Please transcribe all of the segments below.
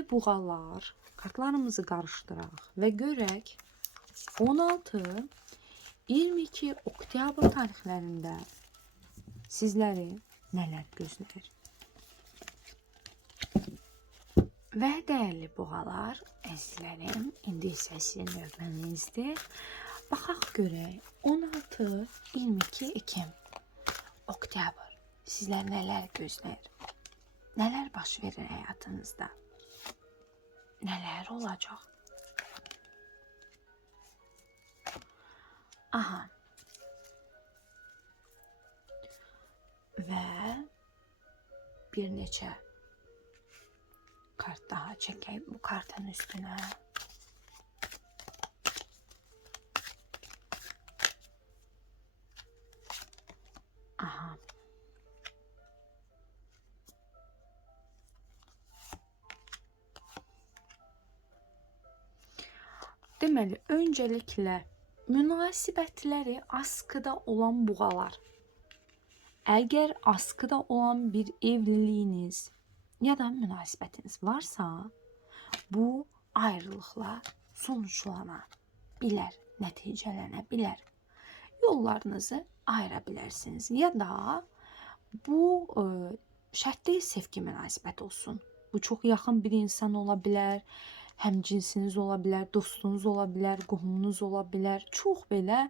Dəyərli buğalar, kartlarımızı qarışdıraq və görək 16 22 oktyabr tarixlərində sizləri nələr gözləyir? Və dəyərli buğalar, əzizlərim, indi isə sizin növbənizdir. Baxaq görək 16 22 Ekim oktyabr sizlər nələr gözləyir? Nələr baş verir həyatınızda? Nələr olacaq? Aha. Və bir neçə kart daha çəkək bu kartın üstünə. Deməli, öncəliklə münasibətləri askıda olan buğalar. Əgər askıda olan bir evliliyiniz ya da münasibətiniz varsa, bu ayrılıqla sonuçlana bilər, nəticələnə bilər. Yollarınızı ayıra bilərsiniz ya da bu e, şərtli sevgi münasibət olsun. Bu çox yaxın bir insan ola bilər, həmcinsiniz ola bilər, dostunuz ola bilər, qohumunuz ola bilər. Çox belə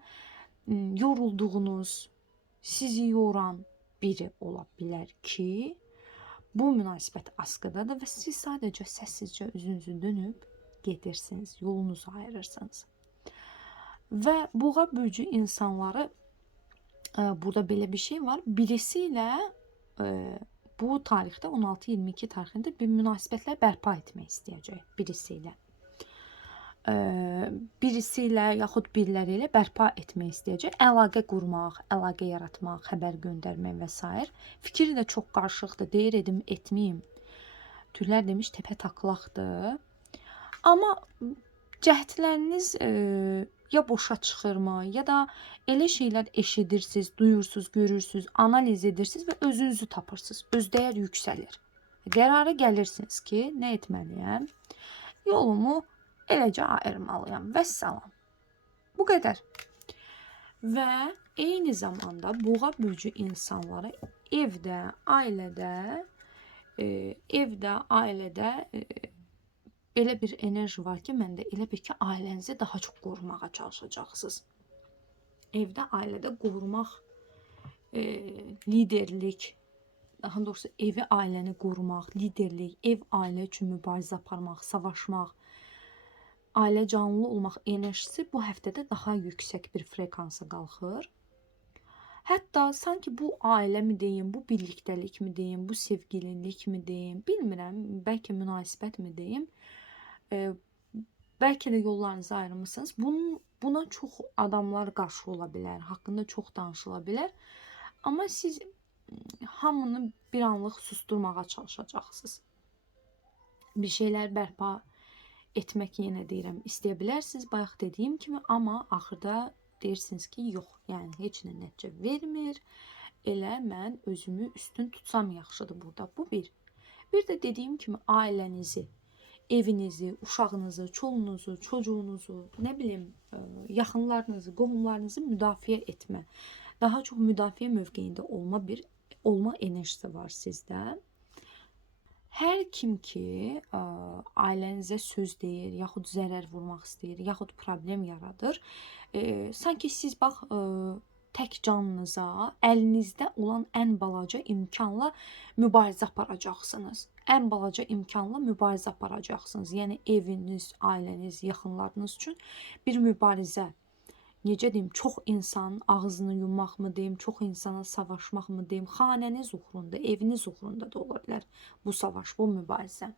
m, yorulduğunuz, sizi yoran biri ola bilər ki, bu münasibət askıdadır və siz sadəcə səssizcə üzünüzü dönüb gedirsiniz, yolunuzu ayırırsınız. Və buğa bürcü insanları e, burada belə bir şey var. Birisi ilə e, bu tarixdə 16-22 tarixində bir münasibətlər bərpa etmək istəyəcək birisi ilə. Birisi ilə yaxud biriləri ilə bərpa etmək istəyəcək. Əlaqə qurmaq, əlaqə yaratmaq, xəbər göndərmək və s. Fikri də çox qarışıqdır. Deyir edim, etməyim. Türlər demiş təpə taklaqdır. Amma cəhdləriniz e, ya boşa çıxırmı, ya da elə şeylər eşidirsiniz, duyursunuz, görürsünüz, analiz edirsiniz və özünüzü tapırsınız. Özdəyər yüksəlir. Qərara gəlirsiniz ki, nə etməliyəm? Yolumu eləcə ayırmalıyam. Vəssalam. Bu qədər. Və eyni zamanda buğa bürcü insanları evdə, ailədə, e, evdə, ailədə e, elə bir enerji var ki, məndə elə bir ki, ailənizi daha çox qorumağa çalışacaqsınız. Evdə, ailədə qorumaq, e, liderlik, daha doğrusu evi, ailəni qorumaq, liderlik, ev, ailə üçün mübarizə aparmaq, savaşmaq, ailə canlı olmaq enerjisi bu həftədə daha yüksək bir frekansa qalxır. Hətta sanki bu ailə mi deyim, bu birlikdəlik mi deyim, bu sevgililik mi deyim, bilmirəm, bəlkə münasibət mi deyim. E, bəlkə də yollarınızı ayırmısınız. Bunun buna çox adamlar qarşı ola bilər, haqqında çox danışıla bilər. Amma siz m, hamını bir anlıq susturmağa çalışacaqsınız. Bir şeylər bərpa etmək yenə deyirəm, istəyə bilərsiniz bayaq dediyim kimi, amma axırda deyirsiniz ki, yox, yəni heç nə nəticə vermir. Elə mən özümü üstün tutsam yaxşıdır burada. Bu bir. Bir də dediyim kimi ailənizi, evinizi, uşağınızı, çolunuzu, çocuğunuzu, nə bilim, ə, yaxınlarınızı, qohumlarınızı müdafiə etmə. Daha çox müdafiə mövqeyində olma bir olma enerjisi var sizdə. Hər kim ki, ə, ailənizə söz deyir, yaxud zərər vurmaq istəyir, yaxud problem yaradır, e, sanki siz bax ə, tək canınıza, əlinizdə olan ən balaca imkanla mübarizə aparacaqsınız. Ən balaca imkanla mübarizə aparacaqsınız. Yəni eviniz, ailəniz, yaxınlarınız üçün bir mübarizə. Necə deyim, çox insanın ağzını yummaqmı deyim, çox insana savaşmaqmı deyim, xanəniz uğrunda, eviniz uğrunda da ola bilər bu savaş, bu mübarizə.